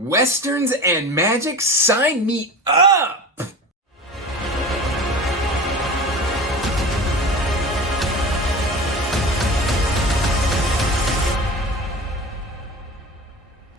Westerns and magic, sign me up!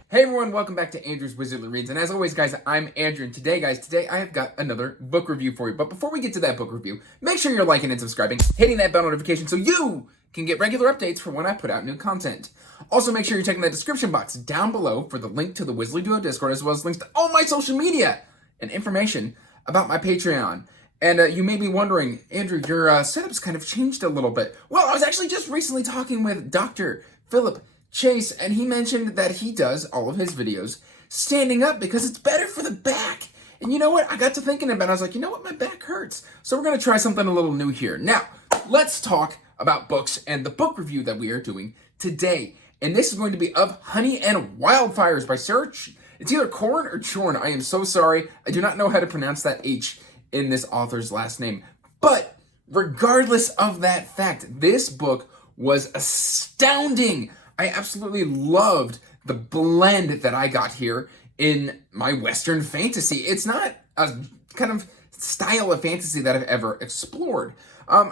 Hey everyone, welcome back to Andrew's Wizardly Reads, and as always guys, I'm Andrew, and today I have got another book review for you. But before we get to that book review, make sure you're liking and subscribing, hitting that bell notification so you can get regular updates for when I put out new content. Also, make sure you're checking the description box down below for the link to the Wizardly Duo Discord, as well as links to all my social media and information about my Patreon. And you may be wondering, Andrew, your setup's kind of changed a little bit. Well, I was actually just recently talking with Dr. Philip Chase, and he mentioned that he does all of his videos standing up because it's better for the back. And you know what? I got to thinking about it. I was like, you know what? My back hurts. So we're going to try something a little new here. Now, let's talk about books and the book review that we are doing today. And this is going to be of Honey and Wildfires by Sarah. It's either Corn or Chorn. I am so sorry. I do not know how to pronounce that H in this author's last name. But regardless of that fact, this book was astounding. I absolutely loved the blend that I got here in my Western fantasy. It's not a kind of style of fantasy that I've ever explored.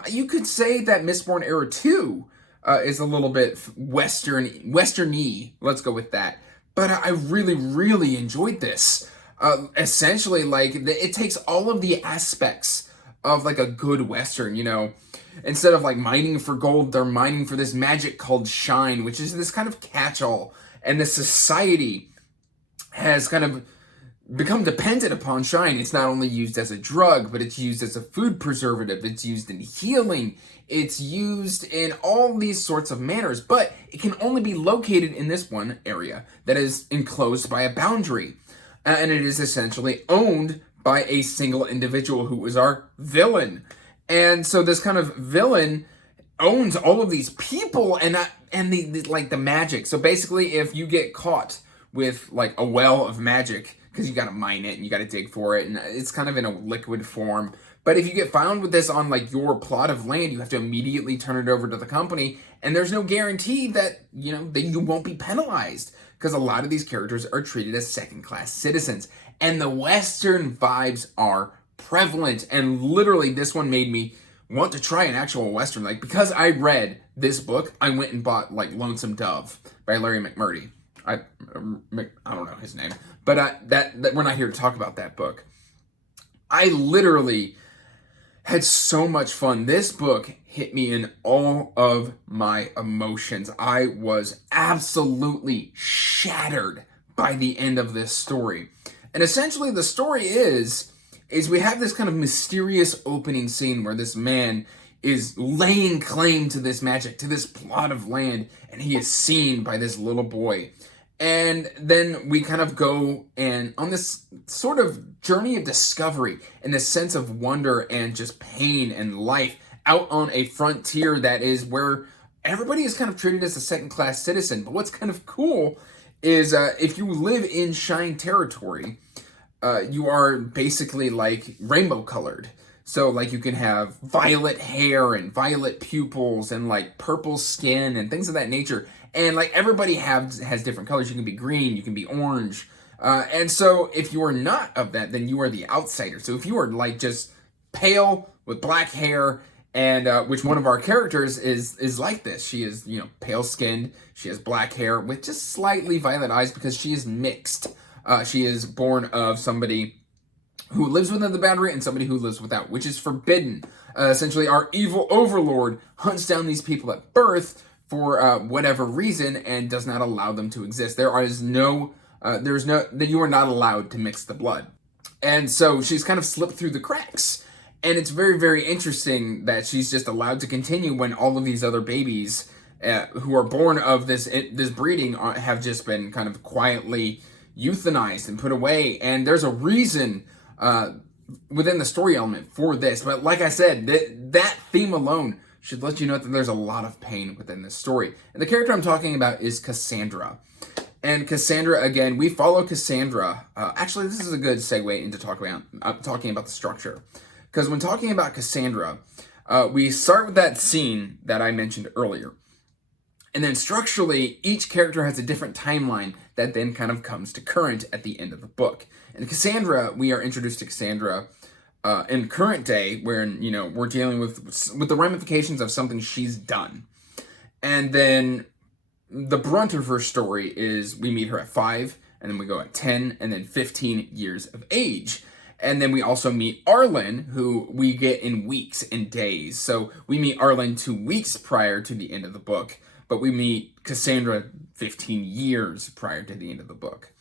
You could say that Mistborn Era 2 is a little bit Western-y. Let's go with that. But I really, really enjoyed this. Essentially, like, it takes all of the aspects of, like, a good Western, you know. Instead of, like, mining for gold, they're mining for this magic called shine, which is this kind of catch-all. And the society has kind of become dependent upon shine. It's not only used as a drug, but it's used as a food preservative. It's used in healing. It's used in all these sorts of manners, but it can only be located in this one area that is enclosed by a boundary. And it is essentially owned by a single individual who is our villain. And so this kind of villain owns all of these people and the magic. So basically, if you get caught with like a well of magic, because you got to mine it and you got to dig for it, and it's kind of in a liquid form. But if you get found with this on like your plot of land, you have to immediately turn it over to the company, and there's no guarantee that that you won't be penalized, because a lot of these characters are treated as second-class citizens, and the Western vibes are prevalent. And literally, this one made me want to try an actual Western. Like, because I read this book, I went and bought like Lonesome Dove by Larry McMurtry. I don't know his name, but that we're not here to talk about that book. I literally had so much fun. This book hit me in all of my emotions. I was absolutely shattered by the end of this story. And essentially the story is we have this kind of mysterious opening scene where this man is laying claim to this magic, to this plot of land, and he is seen by this little boy. And then we kind of go and on this sort of journey of discovery and this sense of wonder and just pain and life out on a frontier that is where everybody is kind of treated as a second-class citizen. But what's kind of cool is if you live in Shine territory, you are basically like rainbow colored. So like you can have violet hair and violet pupils and like purple skin and things of that nature. And like everybody has different colors. You can be green, you can be orange. And so if you are not of that, then you are the outsider. So if you are like just pale with black hair, and which one of our characters is like this. She is, pale skinned. She has black hair with just slightly violet eyes because she is mixed. She is born of somebody who lives within the boundary and somebody who lives without, which is forbidden. Essentially, our evil overlord hunts down these people at birth for whatever reason and does not allow them to exist. You are not allowed to mix the blood. And so she's kind of slipped through the cracks. And it's very, very interesting that she's just allowed to continue when all of these other babies who are born of this breeding have just been kind of quietly euthanized and put away. And there's a reason within the story element for this. But like I said, that theme alone should let you know that there's a lot of pain within this story. And the character I'm talking about is Cassandra. And Cassandra, again, we follow Cassandra. Actually, this is a good segue into talking about the structure. Because when talking about Cassandra, we start with that scene that I mentioned earlier. And then structurally, each character has a different timeline that then kind of comes to current at the end of the book. And Cassandra, we are introduced to Cassandra in current day, where, you know, we're dealing with the ramifications of something she's done. And then the brunt of her story is we meet her at 5, and then we go at 10, and then 15 years of age. And then we also meet Arlen, who we get in weeks and days. So we meet Arlen 2 weeks prior to the end of the book, but we meet Cassandra 15 years prior to the end of the book.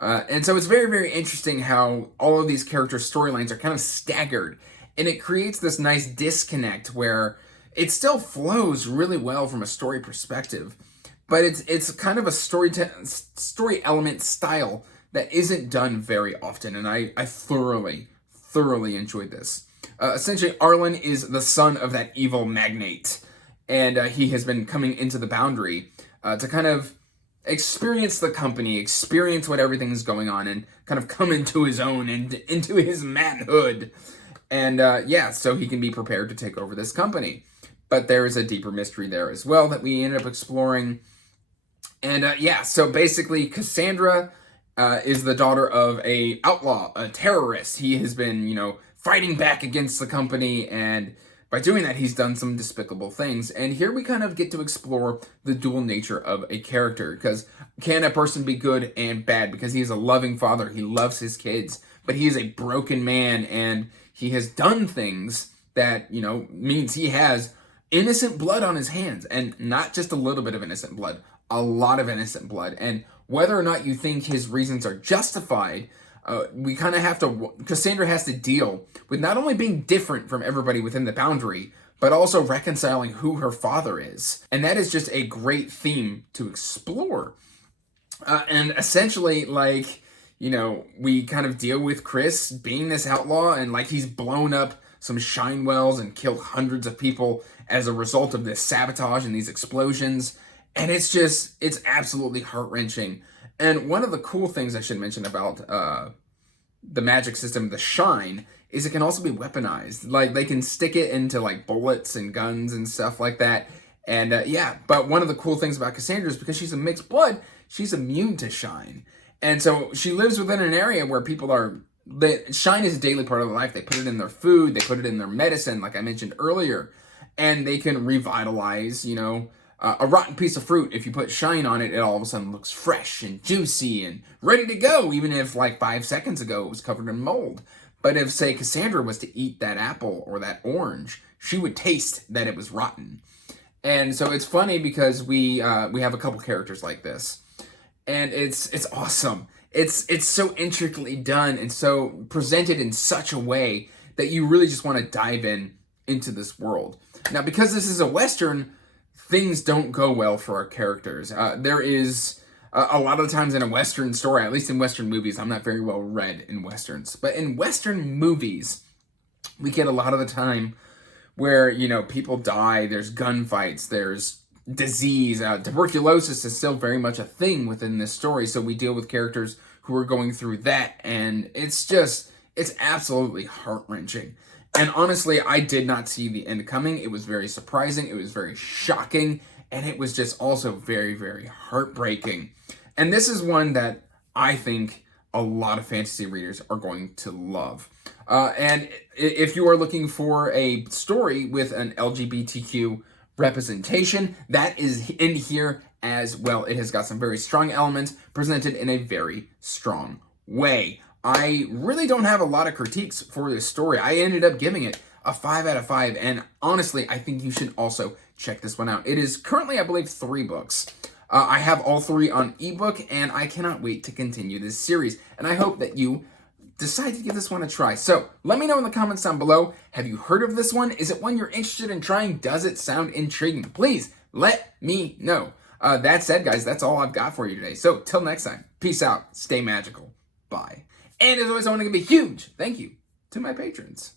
And so it's very, very interesting how all of these characters' storylines are kind of staggered. And it creates this nice disconnect where it still flows really well from a story perspective, but it's kind of a story element style that isn't done very often. And I thoroughly enjoyed this. Essentially, Arlen is the son of that evil magnate. And he has been coming into the Boundary to kind of experience the company, experience what everything's going on, and kind of come into his own and into his manhood. And so he can be prepared to take over this company. But there is a deeper mystery there as well that we ended up exploring. And so basically Cassandra is the daughter of a outlaw, a terrorist. He has been, you know, fighting back against the company, and by doing that, he's done some despicable things. And here we kind of get to explore the dual nature of a character. Because can a person be good and bad? Because he is a loving father. He loves his kids. But he is a broken man. And he has done things that, you know, means he has innocent blood on his hands. And not just a little bit of innocent blood. A lot of innocent blood. And whether or not you think his reasons are justified, we kind of have to, Cassandra has to deal with not only being different from everybody within the Boundary, but also reconciling who her father is. And that is just a great theme to explore. And essentially, like, you know, we kind of deal with Chris being this outlaw, and like he's blown up some shine wells and killed hundreds of people as a result of this sabotage and these explosions. And it's absolutely heart-wrenching. And one of the cool things I should mention about the magic system, the shine, is it can also be weaponized. Like, they can stick it into, like, bullets and guns and stuff like that. And, but one of the cool things about Cassandra is because she's a mixed blood, she's immune to shine. And so she lives within an area where people are... shine is a daily part of their life. They put it in their food, they put it in their medicine, like I mentioned earlier. And they can revitalize, you know... a rotten piece of fruit, if you put shine on it, it all of a sudden looks fresh and juicy and ready to go, even if like 5 seconds ago it was covered in mold. But if, say, Cassandra was to eat that apple or that orange, she would taste that it was rotten. And so it's funny because we have a couple characters like this. And it's awesome. It's so intricately done and so presented in such a way that you really just want to dive into this world. Now, because this is a Western, things don't go well for our characters. There is a lot of times in a Western story, at least in Western movies, I'm not very well read in Westerns, but in Western movies, we get a lot of the time where, you know, people die, there's gunfights, there's disease. Tuberculosis is still very much a thing within this story, so we deal with characters who are going through that, and it's absolutely heart-wrenching. And honestly, I did not see the end coming. It was very surprising. It was very shocking. And it was just also very, very heartbreaking. And this is one that I think a lot of fantasy readers are going to love. And if you are looking for a story with an LGBTQ representation, that is in here as well. It has got some very strong elements presented in a very strong way. I really don't have a lot of critiques for this story. I ended up giving it a 5 out of 5, and honestly, I think you should also check this one out. It is currently, I believe, 3 books. I have all 3 on ebook, and I cannot wait to continue this series, and I hope that you decide to give this one a try. So, let me know in the comments down below, have you heard of this one? Is it one you're interested in trying? Does it sound intriguing? Please, let me know. That said, guys, that's all I've got for you today. So, till next time, peace out, stay magical, bye. And as always, I want to give a huge thank you to my patrons.